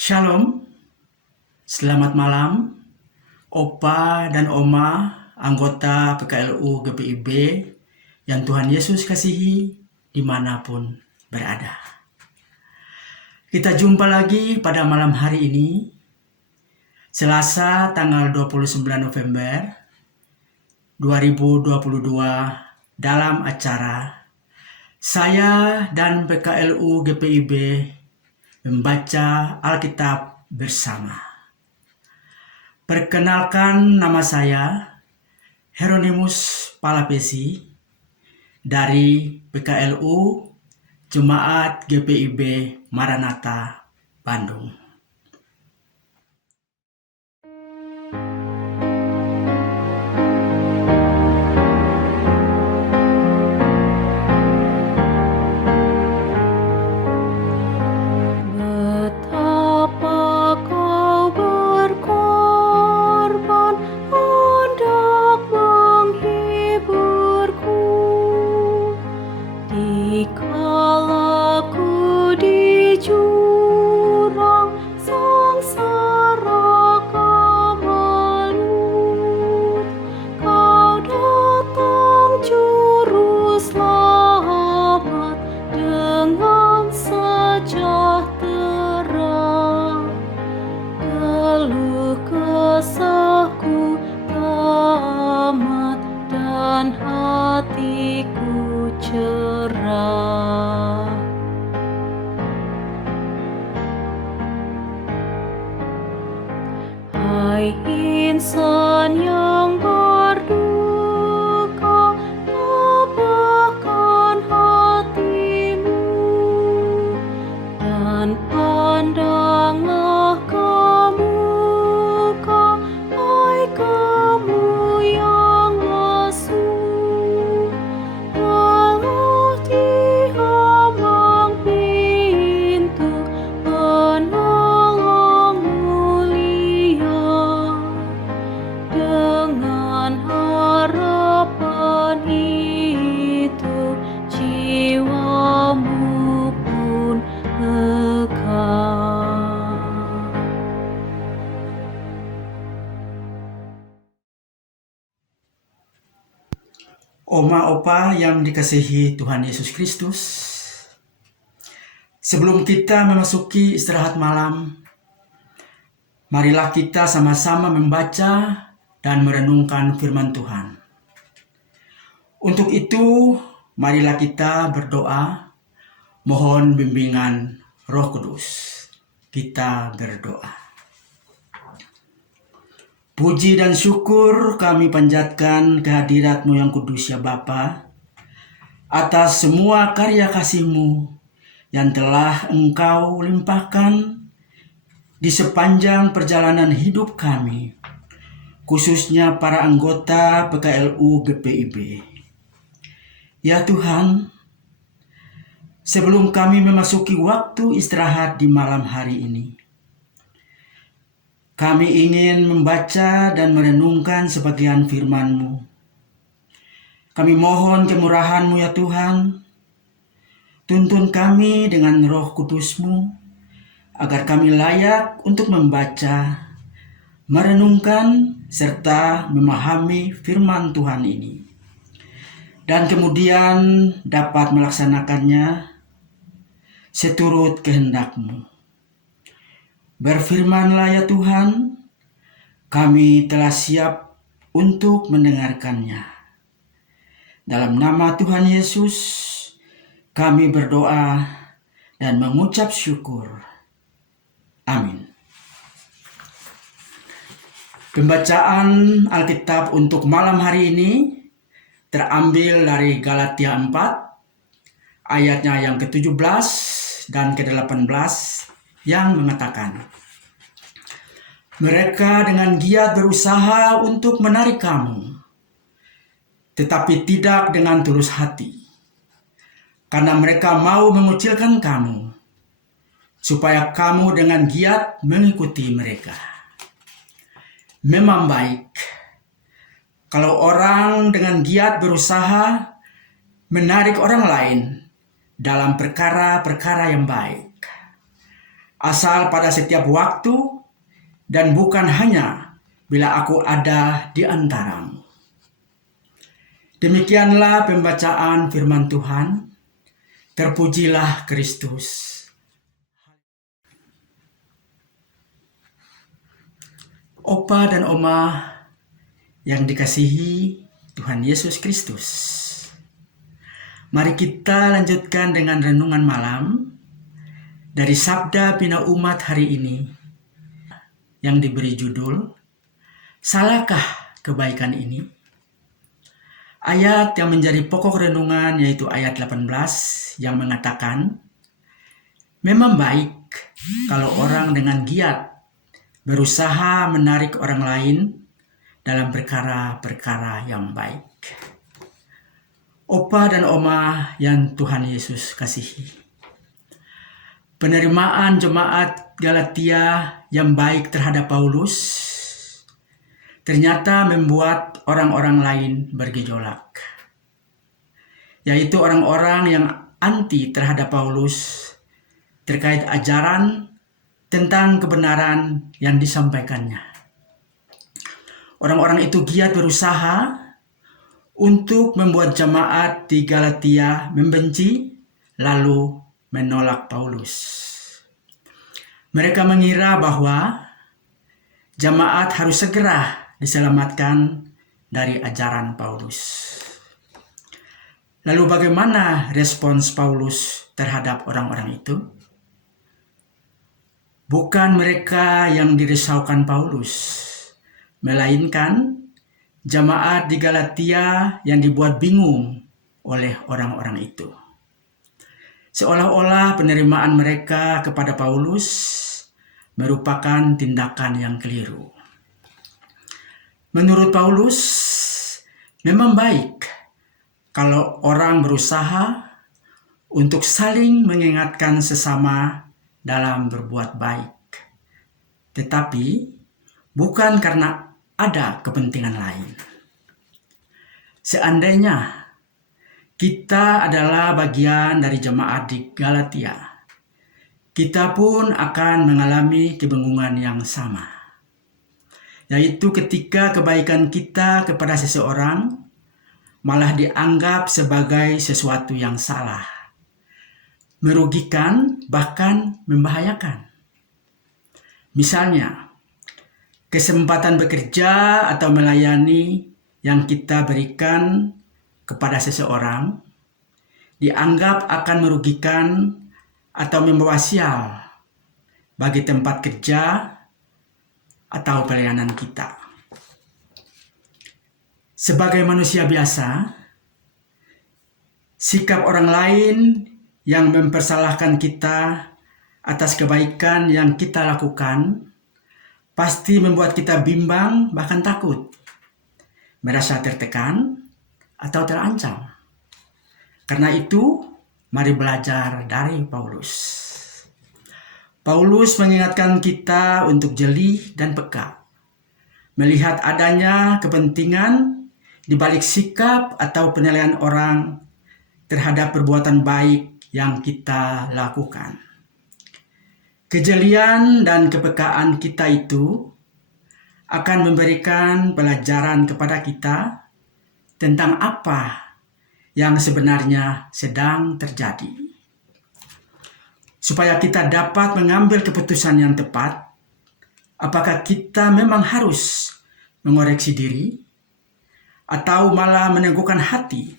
Shalom, selamat malam, Opa dan Oma, anggota PKLU GPIB yang Tuhan Yesus kasihi dimanapun berada. Kita jumpa lagi pada malam hari ini, Selasa tanggal 29 November 2022 dalam acara saya dan PKLU GPIB membaca Alkitab bersama. Perkenalkan, nama saya Hieronymus Palapesi dari PKLU Jemaat GPIB Maranatha Bandung. Betapa kau berkorban hendak menghiburku, dikala ku di jurang sengsara kemelut, kau datang juru selamat dengan sejahtera. Keluh kesahku tamat dan hatiku cerah. Hai insan yang berduka, tabahkan hatimu dan pandanglah ke muka, hai kamu yang lesu. Telah dihamang pintu penolong mulia, dengan harapan itu jiwamu pun lega. Oma Opa yang dikasihi Tuhan Yesus Kristus, sebelum kita memasuki istirahat malam, marilah kita sama-sama membaca dan merenungkan firman Tuhan. Untuk itu, marilah kita berdoa, mohon bimbingan Roh Kudus. Kita berdoa. Puji dan syukur kami panjatkan kehadirat-Mu yang kudus ya Bapa, atas semua karya kasih-Mu yang telah Engkau limpahkan di sepanjang perjalanan hidup kami, khususnya para anggota PKLU GPIB. Ya Tuhan, sebelum kami memasuki waktu istirahat di malam hari ini, kami ingin membaca dan merenungkan sebagian firman-Mu. Kami mohon kemurahan-Mu ya Tuhan, tuntun kami dengan Roh Kudus-Mu, agar kami layak untuk membaca, merenungkan, serta memahami firman Tuhan ini, dan kemudian dapat melaksanakannya seturut kehendak-Mu. Berfirmanlah ya Tuhan, kami telah siap untuk mendengarkannya. Dalam nama Tuhan Yesus, kami berdoa dan mengucap syukur. Amin. Pembacaan Alkitab untuk malam hari ini terambil dari Galatia 4, ayatnya yang ke-17 dan ke-18, yang mengatakan, mereka dengan giat berusaha untuk menarik kamu, tetapi tidak dengan tulus hati, karena mereka mau mengucilkan kamu, supaya kamu dengan giat mengikuti mereka. Memang baik kalau orang dengan giat berusaha menarik orang lain dalam perkara-perkara yang baik. asal pada setiap waktu dan bukan hanya bila aku ada di antaramu. Demikianlah pembacaan firman Tuhan. Terpujilah Kristus. Opa dan Oma yang dikasihi Tuhan Yesus Kristus. Mari kita lanjutkan dengan renungan malam dari Sabda Bina Umat hari ini yang diberi judul Salahkah Kebaikan Ini? Ayat yang menjadi pokok renungan yaitu ayat 18 yang mengatakan, memang baik kalau orang dengan giat berusaha menarik orang lain dalam perkara-perkara yang baik. Opa dan Oma yang Tuhan Yesus kasihi. Penerimaan jemaat Galatia yang baik terhadap Paulus ternyata membuat orang-orang lain bergejolak, yaitu orang-orang yang anti terhadap Paulus terkait ajaran tentang kebenaran yang disampaikannya. Orang-orang itu giat berusaha untuk membuat jemaat di Galatia membenci lalu menolak Paulus. Mereka mengira bahwa jemaat harus segera diselamatkan dari ajaran Paulus. Lalu bagaimana respons Paulus terhadap orang-orang itu? Bukan mereka yang dirisaukan Paulus, melainkan jemaat di Galatia yang dibuat bingung oleh orang-orang itu. Seolah-olah penerimaan mereka kepada Paulus merupakan tindakan yang keliru. Menurut Paulus, memang baik kalau orang berusaha untuk saling mengingatkan sesama dalam berbuat baik, tetapi bukan karena ada kepentingan lain. Seandainya kita adalah bagian dari jemaat di Galatia, kita pun akan mengalami kebingungan yang sama, yaitu ketika kebaikan kita kepada seseorang malah dianggap sebagai sesuatu yang salah, merugikan, bahkan membahayakan. Misalnya, kesempatan bekerja atau melayani yang kita berikan kepada seseorang dianggap akan merugikan atau membawa sial bagi tempat kerja atau pelayanan kita. Sebagai manusia biasa, sikap orang lain yang mempersalahkan kita atas kebaikan yang kita lakukan pasti membuat kita bimbang, bahkan takut, merasa tertekan atau terancam. Karena itu, mari belajar dari Paulus. Paulus mengingatkan kita untuk jeli dan peka, melihat adanya kepentingan di balik sikap atau penilaian orang terhadap perbuatan baik yang kita lakukan. Kejelian dan kepekaan kita itu akan memberikan pelajaran kepada kita tentang apa yang sebenarnya sedang terjadi. Supaya kita dapat mengambil keputusan yang tepat, apakah kita memang harus mengoreksi diri atau malah meneguhkan hati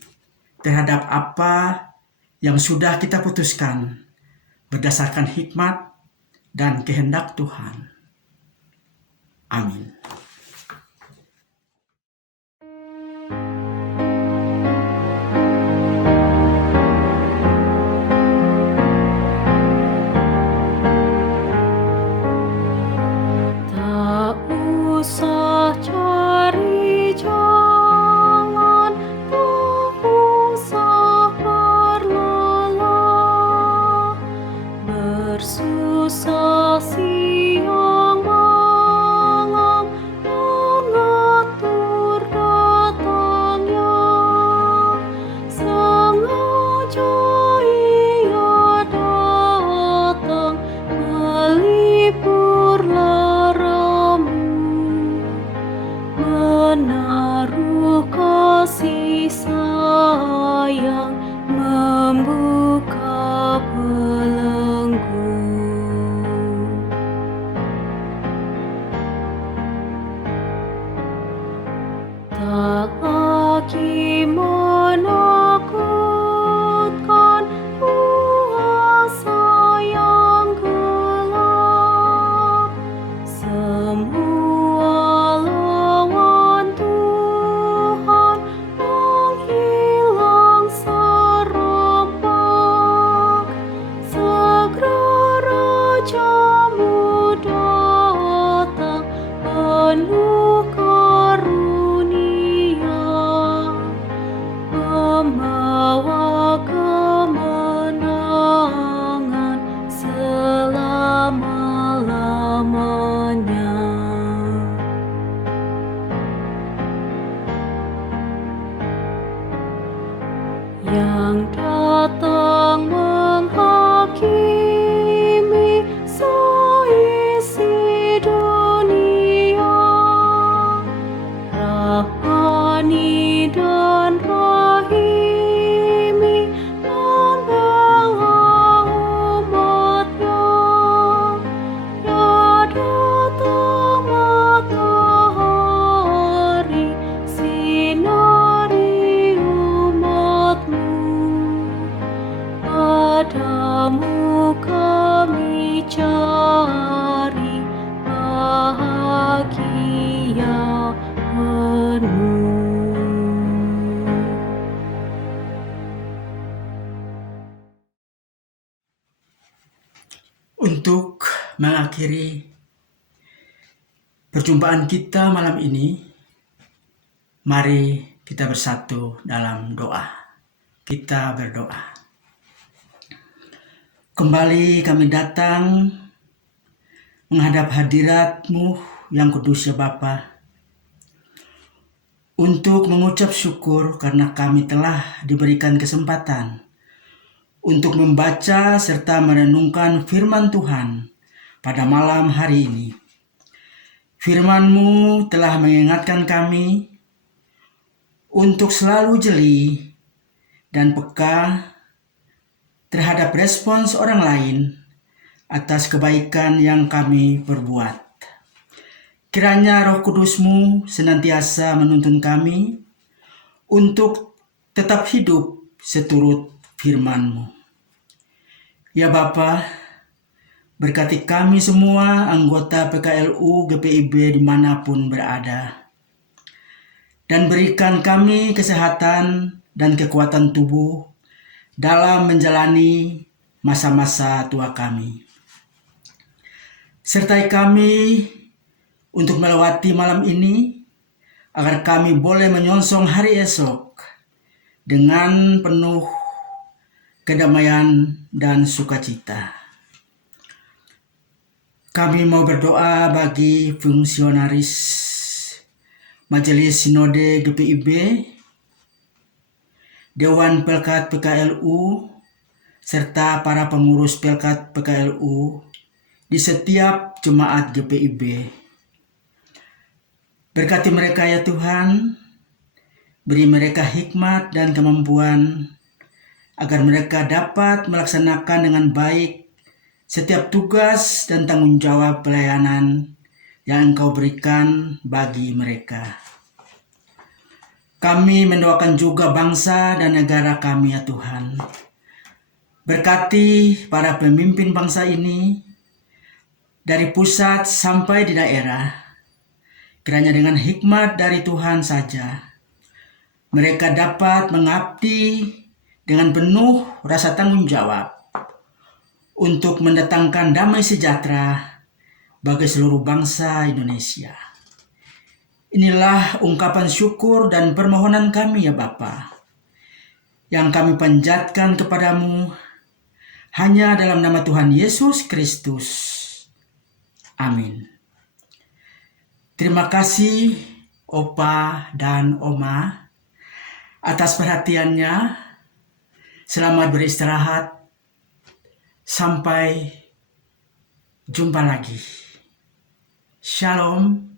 terhadap apa yang sudah kita putuskan berdasarkan hikmat dan kehendak Tuhan. Amin. Tak usah cari jalan, tak usah berlelah, bersusah siang malam Untuk mengakhiri perjumpaan kita malam ini, mari kita bersatu dalam doa. Kita berdoa. Kembali kami datang menghadap hadirat-Mu yang kudus ya Bapa, untuk mengucap syukur karena kami telah diberikan kesempatan untuk membaca serta merenungkan firman Tuhan pada malam hari ini. Firman-Mu telah mengingatkan kami untuk selalu jeli dan peka terhadap respons orang lain atas kebaikan yang kami perbuat. Kiranya Roh Kudus-Mu senantiasa menuntun kami untuk tetap hidup seturut firman-Mu. Ya Bapa, berkati kami semua anggota PKLU GPIB dimanapun berada. Dan berikan kami kesehatan dan kekuatan tubuh dalam menjalani masa-masa tua kami. Sertai kami untuk melewati malam ini, agar kami boleh menyongsong hari esok dengan penuh kedamaian dan sukacita. Kami mau berdoa bagi fungsionaris Majelis Sinode GPIB, Dewan Pelkat PKLU, serta para pengurus Pelkat PKLU di setiap jemaat GPIB. Berkati mereka ya Tuhan, beri mereka hikmat dan kemampuan agar mereka dapat melaksanakan dengan baik setiap tugas dan tanggung jawab pelayanan yang Engkau berikan bagi mereka. Kami mendoakan juga bangsa dan negara kami ya Tuhan. Berkati para pemimpin bangsa ini dari pusat sampai di daerah. Kiranya dengan hikmat dari Tuhan saja, mereka dapat mengabdi dengan penuh rasa tanggung jawab untuk mendatangkan damai sejahtera bagi seluruh bangsa Indonesia. Inilah ungkapan syukur dan permohonan kami ya Bapa, yang kami panjatkan kepadamu hanya dalam nama Tuhan Yesus Kristus. Amin. Terima kasih Opa dan Oma atas perhatiannya. Selamat beristirahat. Sampai jumpa lagi. Shalom.